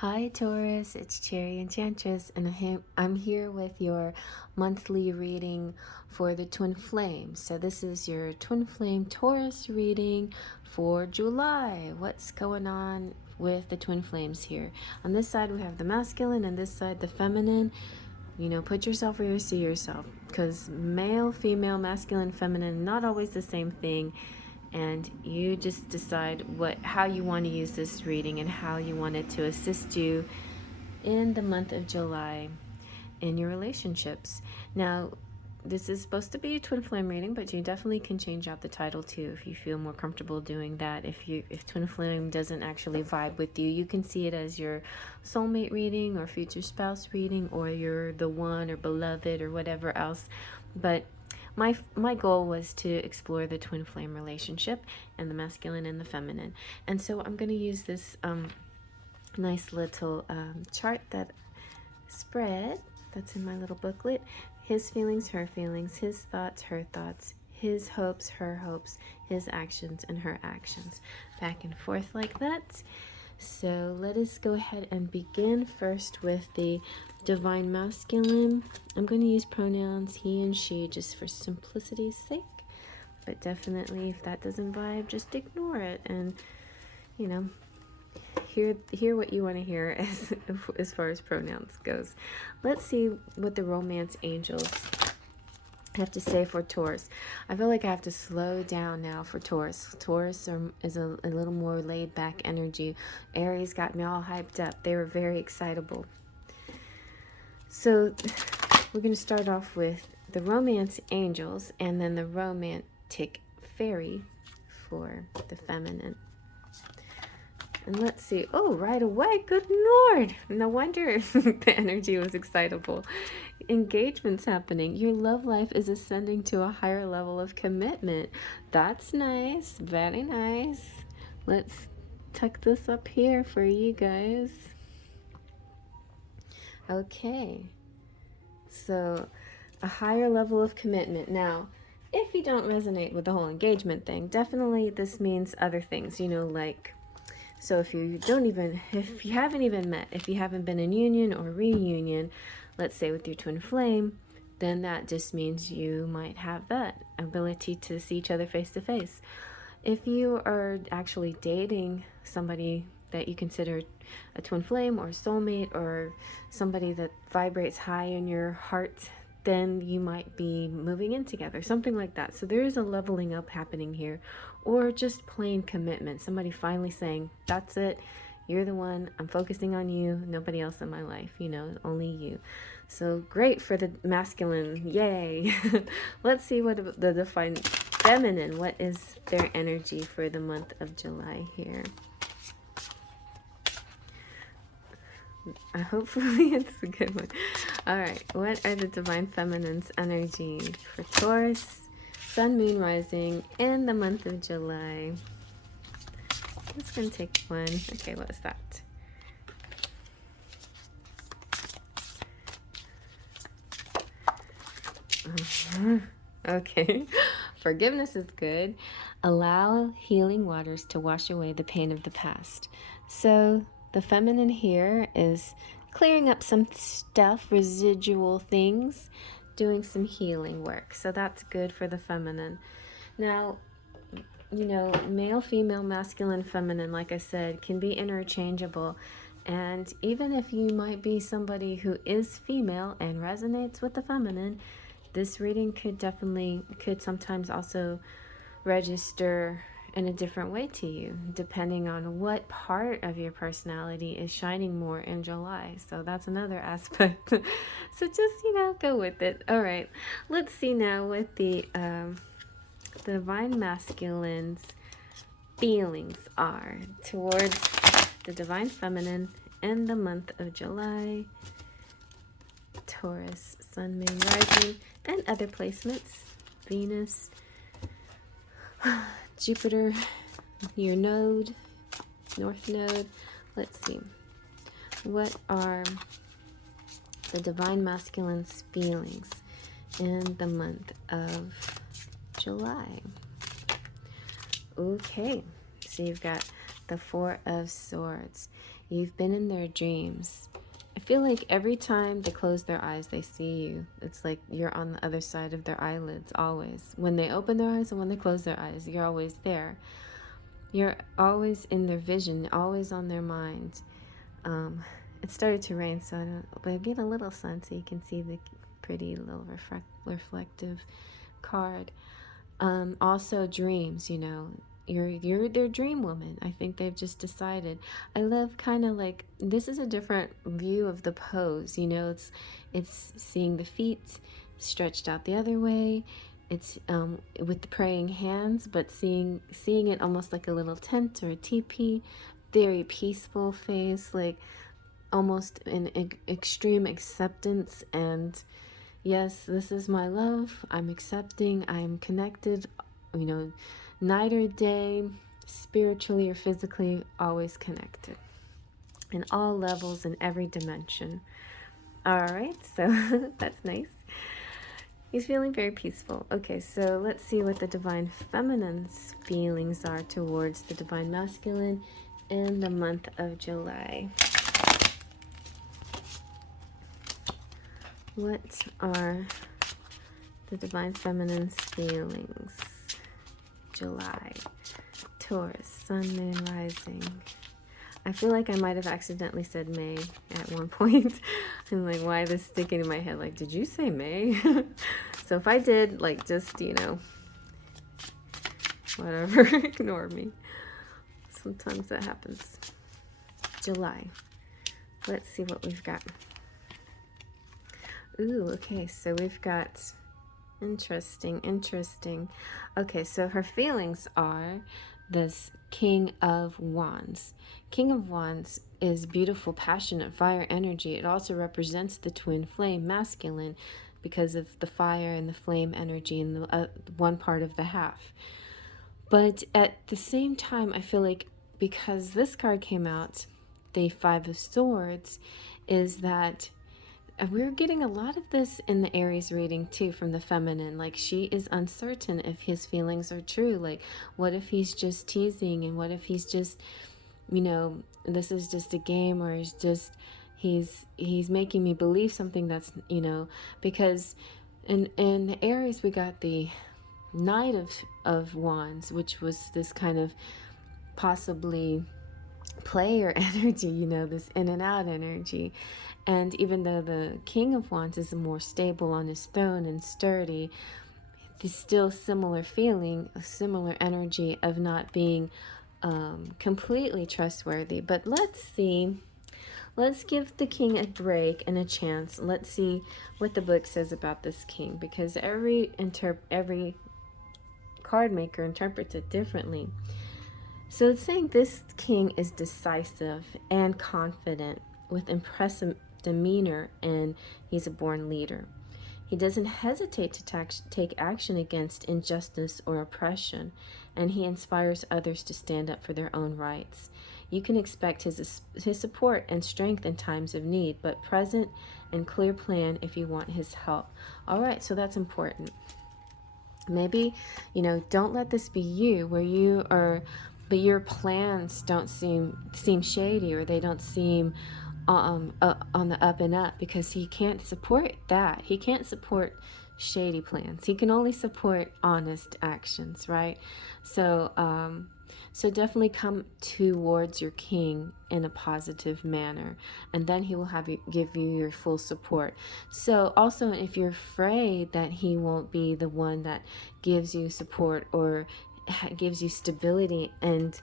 Hi Taurus, it's Cherry Enchantress, and I'm here with your monthly reading for the Twin Flames. So this is your Twin Flame Taurus reading for July. What's going on with the Twin Flames here? On this side we have the masculine, and this side the feminine. You know, put yourself where you see yourself, because male, female, masculine, feminine, not always the same thing. And you just decide how you want to use this reading and how you want it to assist you in the month of July in your relationships. Now, this is supposed to be a twin flame reading, but you definitely can change out the title too if you feel more comfortable doing that. If twin flame doesn't actually vibe with you, you can see it as your soulmate reading or future spouse reading, or you're the one or beloved or whatever else. But my goal was to explore the twin flame relationship and the masculine and the feminine. And so I'm going to use this nice little chart that spread that's in my little booklet. His feelings, her feelings, his thoughts, her thoughts, his hopes, her hopes, his actions, and her actions. Back and forth like that. So let us go ahead and begin first with the divine masculine. I'm going to use pronouns he and she just for simplicity's sake. But definitely if that doesn't vibe, just ignore it and, you know, hear what you want to hear as far as pronouns goes. Let's see what the romance angels have to say for Taurus. I feel like I have to slow down now for Taurus. Taurus is a little more laid back energy. Aries got me all hyped up. They were very excitable. So we're going to start off with the romance angels and then the romantic fairy for the feminine. And let's see. Oh, right away. Good Lord. No wonder the energy was excitable. Engagements happening. Your love life is ascending to a higher level of commitment. That's nice. Very nice. Let's tuck this up here for you guys. Okay. So, a higher level of commitment. Now, if you don't resonate with the whole engagement thing, definitely this means other things, you know, like, so if you haven't even met, if you haven't been in union or reunion, let's say with your twin flame, then that just means you might have that ability to see each other face to face. If you are actually dating somebody that you consider a twin flame or soulmate or somebody that vibrates high in your heart, then you might be moving in together, something like that. So there is a leveling up happening here, or just plain commitment. Somebody finally saying, that's it, you're the one, I'm focusing on you, nobody else in my life, you know, only you. So great for the masculine, yay. Let's see what the defined feminine, what is their energy for the month of July here. Hopefully it's a good one. All right, what are the divine feminine's energy for Taurus, sun, moon, rising in the month of July? I'm just gonna take one. Okay, what is that? Okay, forgiveness is good. Allow healing waters to wash away the pain of the past. So the feminine here is clearing up some stuff, residual things, doing some healing work. So that's good for the feminine. Now, you know, male, female, masculine, feminine, like I said, can be interchangeable. And even if you might be somebody who is female and resonates with the feminine, this reading could sometimes also register in a different way to you, depending on what part of your personality is shining more in July. So that's another aspect. So just, you know, go with it. All right, let's see now what the divine masculine's feelings are towards the divine feminine in the month of July. Taurus, sun, moon, rising, and other placements. Venus, Jupiter, your node, north node. Let's see. What are the divine masculine's feelings in the month of July? Okay, so you've got the Four of Swords. You've been in their dreams. I feel like every time they close their eyes, they see you. It's like you're on the other side of their eyelids always. When they open their eyes and when they close their eyes, you're always there. You're always in their vision, always on their mind. It started to rain, so but get a little sun so you can see the pretty little reflective card. Also dreams, you know. You're their dream woman. I think they've just decided. I love kind of like, this is a different view of the pose, you know. It's seeing the feet stretched out the other way. It's with the praying hands, but seeing it almost like a little tent or a teepee. Very peaceful face, like almost an extreme acceptance. And yes, this is my love. I'm accepting. I'm connected, you know, night or day, spiritually or physically, always connected in all levels and every dimension. All right, so that's nice. He's feeling very peaceful. Okay, so let's see what the Divine Feminine's feelings are towards the Divine Masculine in the month of July. What are the Divine Feminine's feelings? July. Taurus, Sun, Moon, Rising. I feel like I might have accidentally said May at one point. I'm like, why is this sticking in my head? Like, did you say May? So if I did, like, just, you know, whatever, ignore me. Sometimes that happens. July. Let's see what we've got. Ooh, okay, so we've got interesting. Okay, so her feelings are this King of Wands. King of Wands is beautiful, passionate, fire energy. It also represents the twin flame, masculine, because of the fire and the flame energy in the one part of the half. But at the same time, I feel like because this card came out, the Five of Swords, is that we're getting a lot of this in the Aries reading too from the feminine. Like, she is uncertain if his feelings are true. Like, what if he's just teasing, and what if he's just, you know, this is just a game, or he's just he's making me believe something that's, you know, because in the Aries we got the Knight of Wands, which was this kind of possibly player energy, you know, this in and out energy. And even though the King of Wands is more stable on his throne and sturdy, there's still similar feeling, a similar energy of not being completely trustworthy. But let's see. Let's give the king a break and a chance. Let's see what the book says about this king, because every card maker interprets it differently. So it's saying this king is decisive and confident with impressive demeanor, and he's a born leader. He doesn't hesitate to take action against injustice or oppression, and he inspires others to stand up for their own rights. You can expect his support and strength in times of need, but present and clear plan if you want his help. All right, so that's important. Maybe, you know, don't let this be you where you are, but your plans don't seem shady, or they don't seem on the up and up, because he can't support that. He can't support shady plans. He can only support honest actions, right? So so definitely come towards your king in a positive manner, and then he will give you your full support. So also, if you're afraid that he won't be the one that gives you support or gives you stability and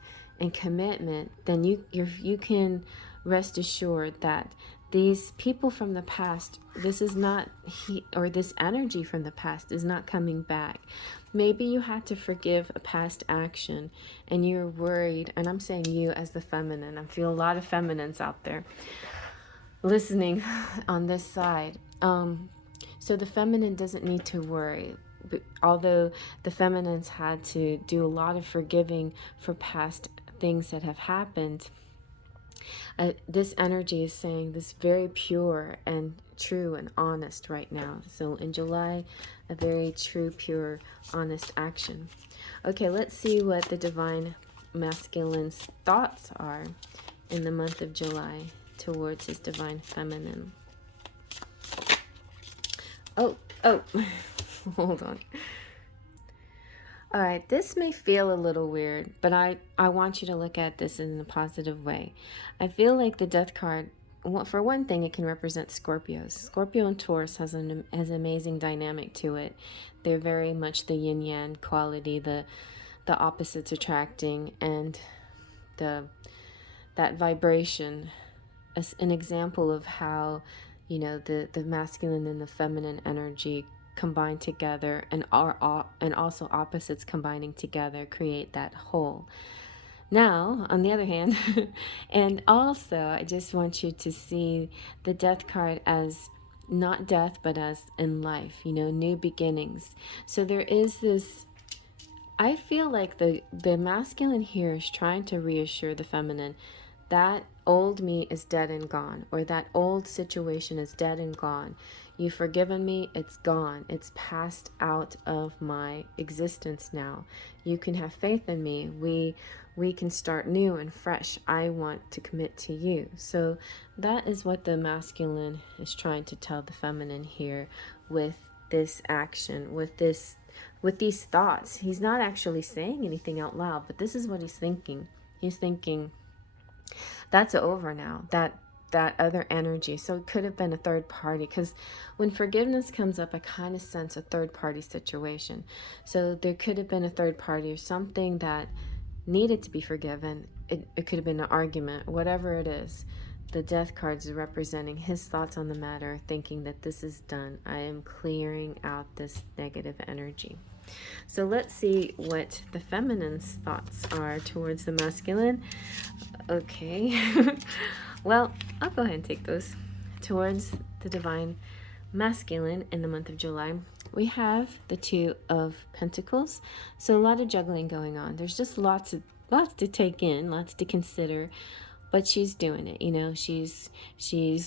commitment, then you can rest assured that these people from the past, this energy from the past is not coming back. Maybe you had to forgive a past action and you're worried, and I'm saying you as the feminine. I feel a lot of feminines out there listening on this side. So the feminine doesn't need to worry. But although the feminines had to do a lot of forgiving for past things that have happened, this energy is saying this very pure and true and honest right now. So in July, a very true, pure, honest action. Okay, let's see what the Divine Masculine's thoughts are in the month of July towards his divine feminine. Oh, hold on. All right, this may feel a little weird, but I want you to look at this in a positive way. I feel like the Death card, for one thing, it can represent Scorpios. Scorpio and Taurus has an amazing dynamic to it. They're very much the yin-yang quality, the opposites attracting, and that vibration. An example of how, you know, the masculine and the feminine energy combine together, and also opposites combining together create that whole. Now, on the other hand, and also I just want you to see the Death card as not death, but as in life, you know, new beginnings. So there is this, I feel like the masculine here is trying to reassure the feminine that old me is dead and gone, or that old situation is dead and gone. You've forgiven me, it's gone. It's passed out of my existence now. You can have faith in me. We can start new and fresh. I want to commit to you. So that is what the masculine is trying to tell the feminine here with this action, with these thoughts. He's not actually saying anything out loud, but this is what he's thinking. He's thinking, that's over now, that other energy. So it could have been a third party, because when forgiveness comes up, I kind of sense a third party situation. So there could have been a third party or something that needed to be forgiven. It could have been an argument, whatever it is. The Death cards are representing his thoughts on the matter, thinking that this is done. I am clearing out this negative energy. So let's see what the feminine's thoughts are towards the masculine. Okay. Well, I'll go ahead and take those. Towards the divine masculine in the month of July, we have the Two of Pentacles. So a lot of juggling going on. There's just lots to take in, lots to consider. But she's doing it, you know. She's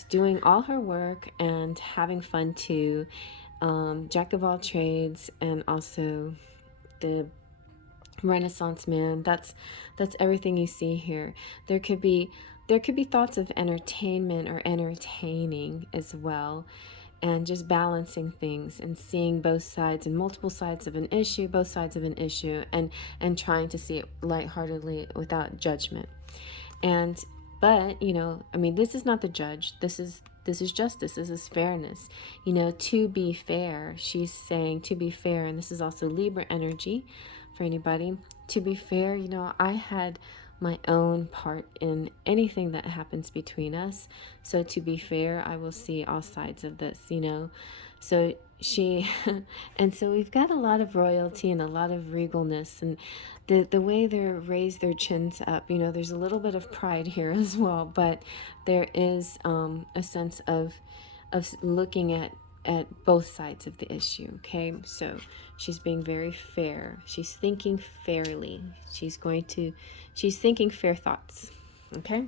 doing all her work and having fun too. Jack of all trades, and also the Renaissance man. That's everything you see here. There could be thoughts of entertainment or entertaining as well, and just balancing things and seeing both sides and multiple sides of an issue, and trying to see it lightheartedly without judgment. But you know, I mean, this is not the judge. This is justice. This is fairness. You know, to be fair. She's saying to be fair, and this is also Libra energy for anybody. To be fair, you know, I had my own part in anything that happens between us. So to be fair, I will see all sides of this, you know. So and so we've got a lot of royalty and a lot of regalness, and the way they raise their chins up, you know, there's a little bit of pride here as well, but there is a sense of looking at both sides of the issue. Okay, so she's being very fair. She's thinking fairly. She's thinking fair thoughts. Okay,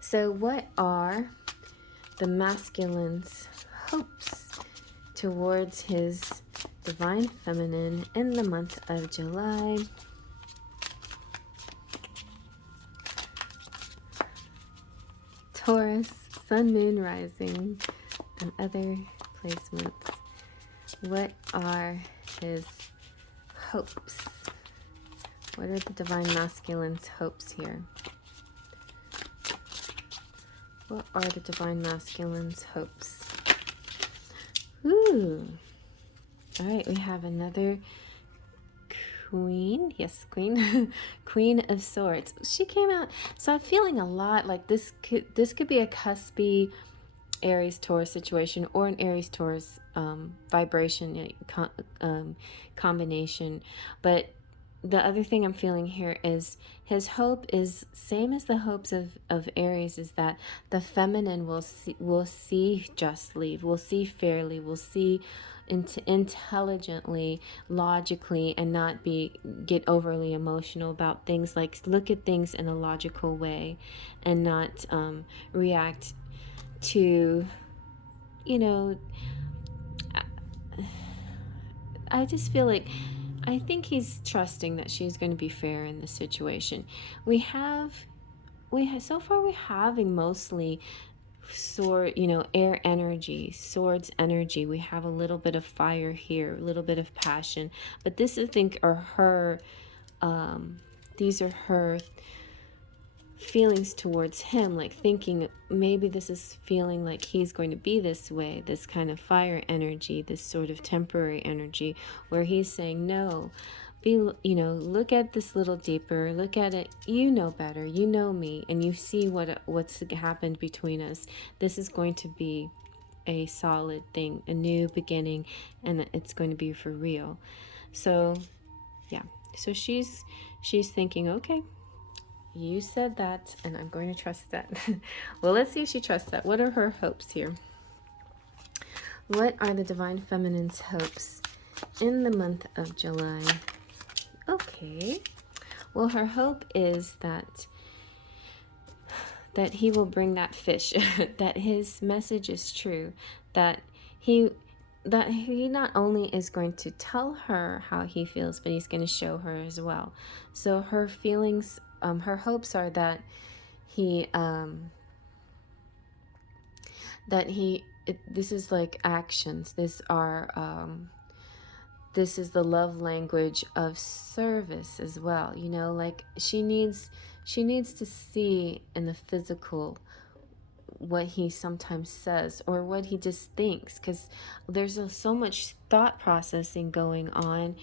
so what are the masculine's hopes towards his divine feminine in the month of July? Taurus, sun, moon, rising, and other placements. What are his hopes? What are the divine masculine's hopes here? What are the divine masculine's hopes? Ooh. All right, we have another queen. Yes, queen. Queen of Swords. She came out. So I'm feeling a lot like this could be a cuspy Aries Taurus situation, or an Aries Taurus vibration combination. But the other thing I'm feeling here is his hope is same as the hopes of Aries, is that the feminine will see justly, will see fairly, will see intelligently, logically, and not get overly emotional about things. Like, look at things in a logical way and not react to, you know, I just feel like, I think he's trusting that she's going to be fair in this situation. We have so far we're having mostly sword, air energy, swords energy. We have a little bit of fire here, a little bit of passion, but this I think are her these are her feelings towards him, like thinking maybe this is feeling like he's going to be this way, this kind of fire energy, this sort of temporary energy where he's saying no, look at this little deeper, look at it, better, me, and you see what's happened between us. This is going to be a solid thing, a new beginning, and it's going to be for real. So yeah, so she's thinking, okay, you said that, and I'm going to trust that. Well, let's see if she trusts that. What are her hopes here? What are the Divine Feminine's hopes in the month of July? Okay. Well, her hope is that he will bring that fish, that his message is true, that he not only is going to tell her how he feels, but he's going to show her as well. So her feelings, her hopes are that this is like actions. This is the love language of service as well. Like she needs to see in the physical what he sometimes says or what he just thinks, because there's so much thought processing going on,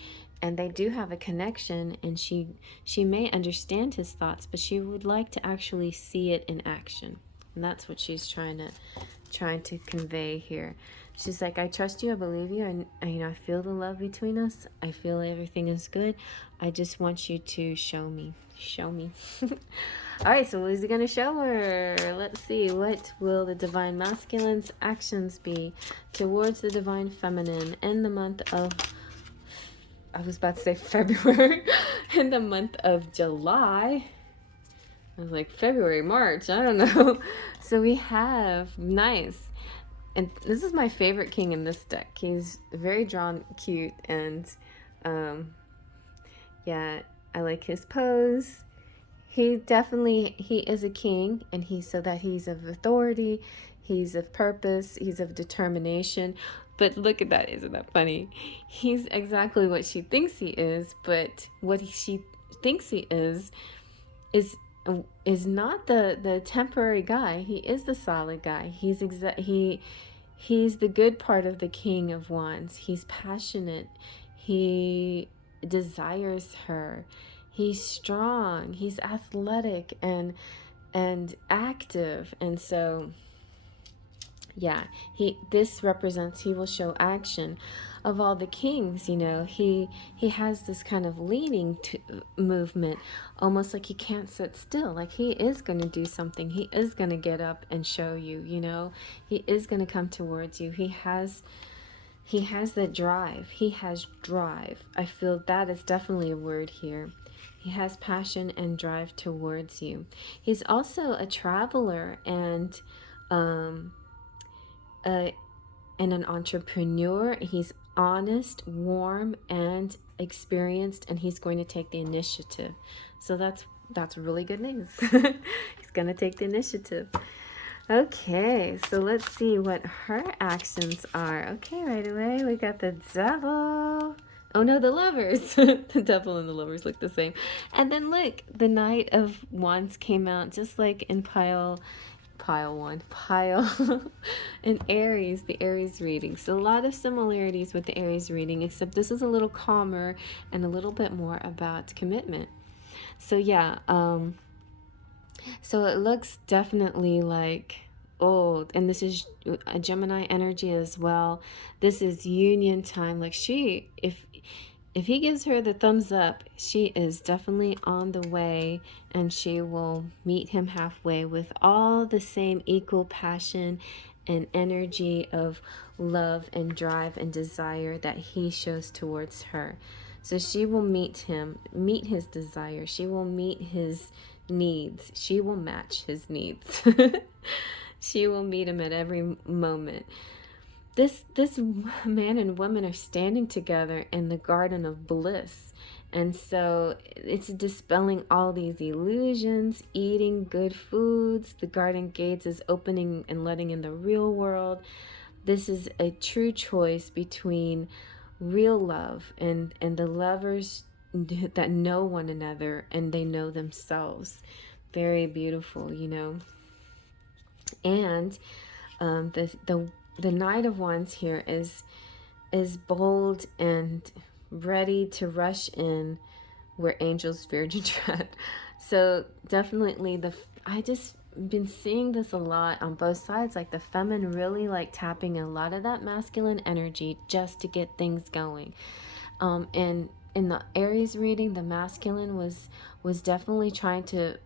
and they do have a connection, and she may understand his thoughts, but she would like to actually see it in action, and that's what she's trying to convey here. She's like, I trust you, I believe you, and I feel the love between us, I feel everything is good, I just want you to show me. All right, so what is he going to show her? Let's see. What will the Divine Masculine's actions be towards the Divine Feminine in the month of, I was about to say February, in the month of July? I was like, February, March, I don't know. So we have, nice. And this is my favorite king in this deck. He's very drawn, cute, and yeah, I like his pose. He is a king, and he's of authority, he's of purpose, he's of determination. But look at that, isn't that funny? He's exactly what she thinks he is, but what she thinks he is not the temporary guy. He is the solid guy. He's the good part of the King of Wands. He's passionate. He desires her. He's strong, he's athletic and active, and so yeah, this represents he will show action. Of all the kings, he has this kind of leaning to movement, almost like he can't sit still, like he is going to do something, he is going to get up and show you, he is going to come towards you. He has that drive. He has drive. I feel that is definitely a word here. He has passion and drive towards you. He's also a traveler and an entrepreneur. He's honest, warm, and experienced, and he's going to take the initiative. So that's really good news. He's going to take the initiative. Okay, so let's see what her actions are. Okay, right away we got the Devil. Oh no, the Lovers. The Devil and the Lovers look the same. And then look, the Knight of Wands came out just like in pile in Aries, the Aries reading. So a lot of similarities with the Aries reading, except this is a little calmer and a little bit more about commitment. So yeah, so it looks definitely like old, and this is a Gemini energy as well. This is union time. Like if he gives her the thumbs up, she is definitely on the way, and she will meet him halfway with all the same equal passion and energy of love and drive and desire that he shows towards her. So she will meet his desire. She will meet his needs. She will match his needs. She will meet him at every moment. This man and woman are standing together in the garden of bliss, And so it's dispelling all these illusions, eating good foods. The garden gates is opening and letting in the real world. This is a true choice between real love and the lovers that know one another and they know themselves. Very beautiful, you know. And the Knight of Wands here is bold and ready to rush in where angels fear to tread. So definitely I just been seeing this a lot on both sides, like the feminine really like tapping a lot of that masculine energy just to get things going. And in the Aries reading, the masculine was definitely trying to,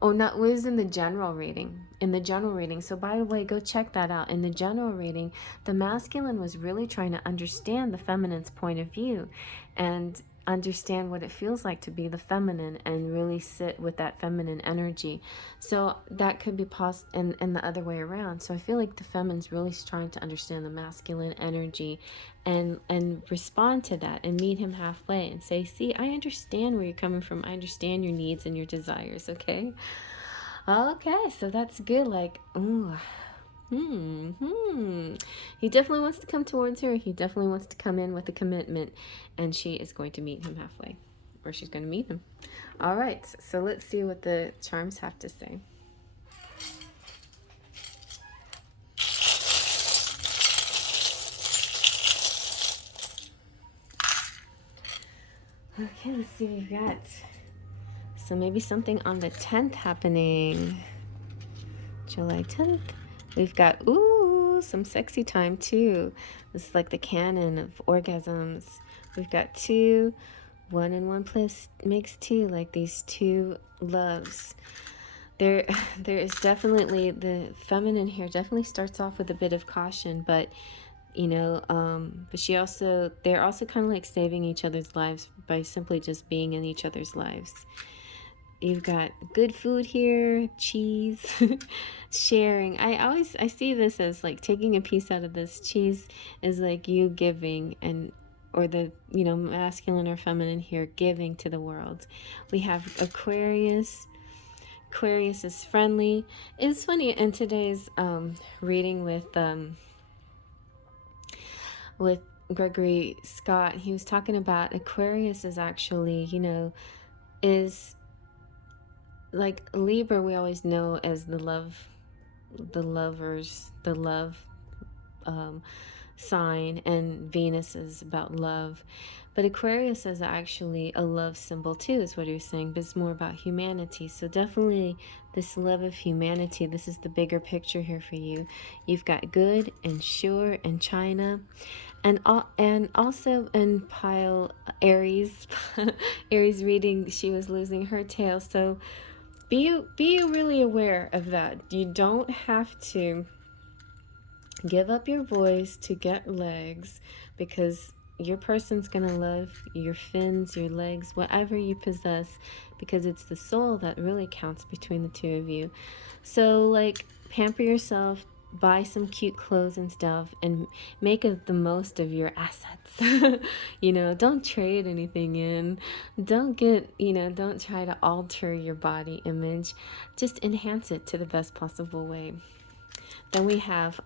oh, not was in the general reading. In the general reading. So by the way, go check that out. In the general reading, the masculine was really trying to understand the feminine's point of view and understand what it feels like to be the feminine and really sit with that feminine energy. So that could be and the other way around. So I feel like the feminine's really trying to understand the masculine energy and respond to that and meet him halfway and say, see, I understand where you're coming from. I understand your needs and your desires. Okay. So that's good. Like, ooh, he definitely wants to come towards her. He definitely wants to come in with a commitment, and she is going to meet him halfway, or she's going to meet him. All right, so let's see what the charms have to say. Okay, let's see what we got. So maybe something on the 10th happening. July 10th. We've got, ooh, some sexy time too. This is like the canon of orgasms. We've got 2, 1 and 1 plus makes 2, like these 2 loves. There is definitely, the feminine here definitely starts off with a bit of caution, but you know, but they're also kind of like saving each other's lives by simply just being in each other's lives. You've got good food here, cheese, sharing. I see this as like taking a piece out of this. Cheese is like you giving, and or the, you know, masculine or feminine here, giving to the world. We have Aquarius. Aquarius is friendly. It's funny in today's reading with Gregory Scott, he was talking about Aquarius is actually, you know, is like Libra. We always know as the love sign, and Venus is about love, but Aquarius is actually a love symbol too, is what he was saying, but it's more about humanity. So definitely this love of humanity, this is the bigger picture here for you. You've got good and sure and China, and also in pile Aries. Aries reading, she was losing her tail. So be really aware of that. You don't have to give up your voice to get legs, because your person's gonna love your fins, your legs, whatever you possess, because it's the soul that really counts between the two of you. So like, pamper yourself, buy some cute clothes and stuff, and make the most of your assets. You know, don't trade anything in. Don't don't try to alter your body image. Just enhance it to the best possible way. Then we have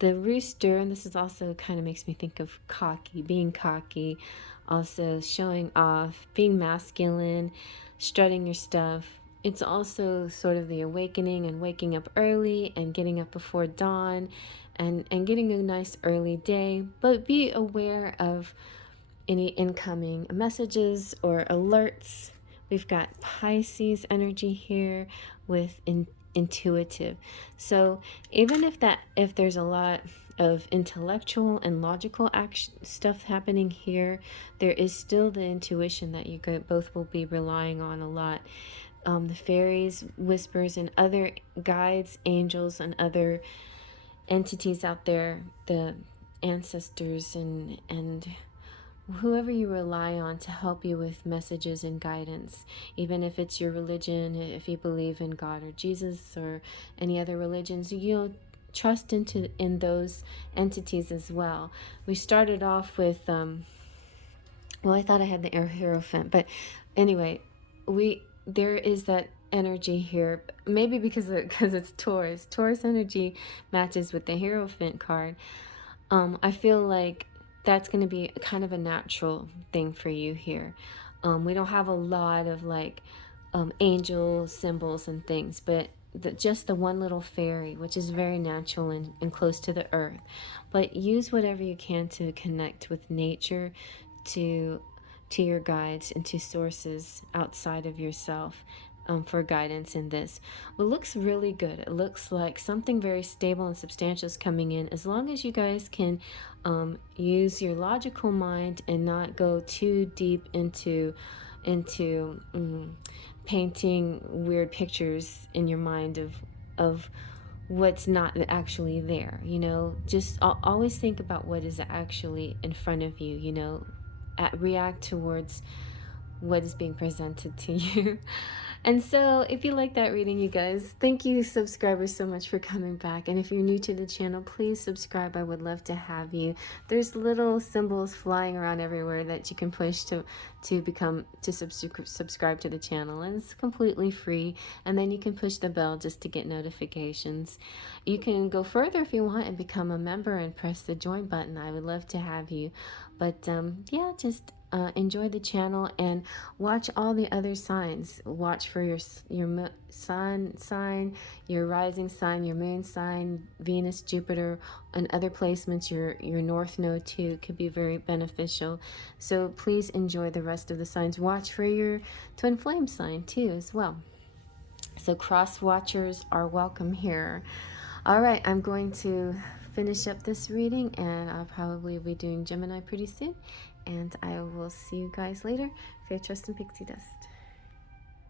the rooster, and this is also kind of makes me think of being cocky, also showing off, being masculine, strutting your stuff. It's also sort of the awakening and waking up early and getting up before dawn and getting a nice early day. But be aware of any incoming messages or alerts. We've got Pisces energy here with intuitive. So even if there's a lot of intellectual and logical stuff happening here, there is still the intuition that you both will be relying on a lot. The fairies, whispers, and other guides, angels, and other entities out there, the ancestors and whoever you rely on to help you with messages and guidance, even if it's your religion, if you believe in God or Jesus or any other religions, you'll trust in those entities as well. We started off with Well, I thought I had the Hierophant, but anyway, there is that energy here. Maybe because it's Taurus. Taurus energy matches with the Hierophant card. I feel like that's going to be kind of a natural thing for you here. We don't have a lot of like angel symbols and things, but just the one little fairy, which is very natural and close to the earth. But use whatever you can to connect with nature, to your guides and to sources outside of yourself, for guidance in this. Well, it looks really good. It looks like something very stable and substantial is coming in, as long as you guys can use your logical mind and not go too deep into painting weird pictures in your mind of what's not actually there. Just always think about what is actually in front of you. React towards what is being presented to you. And so if you like that reading, you guys, thank you subscribers so much for coming back. And if you're new to the channel, please subscribe. I would love to have you. There's little symbols flying around everywhere that you can push to subscribe to the channel, and it's completely free. And then you can push the bell just to get notifications. You can go further if you want and become a member and press the join button. I would love to have you. But yeah, just enjoy the channel and watch all the other signs. Watch for your sun sign, your rising sign, your moon sign, Venus, Jupiter, and other placements. Your north node too could be very beneficial. So please enjoy the rest of the signs. Watch for your twin flame sign too as well. So cross watchers are welcome here. All right, I'm going to finish up this reading, and I'll probably be doing Gemini pretty soon. And I will see you guys later. Faith, trust, and pixie dust.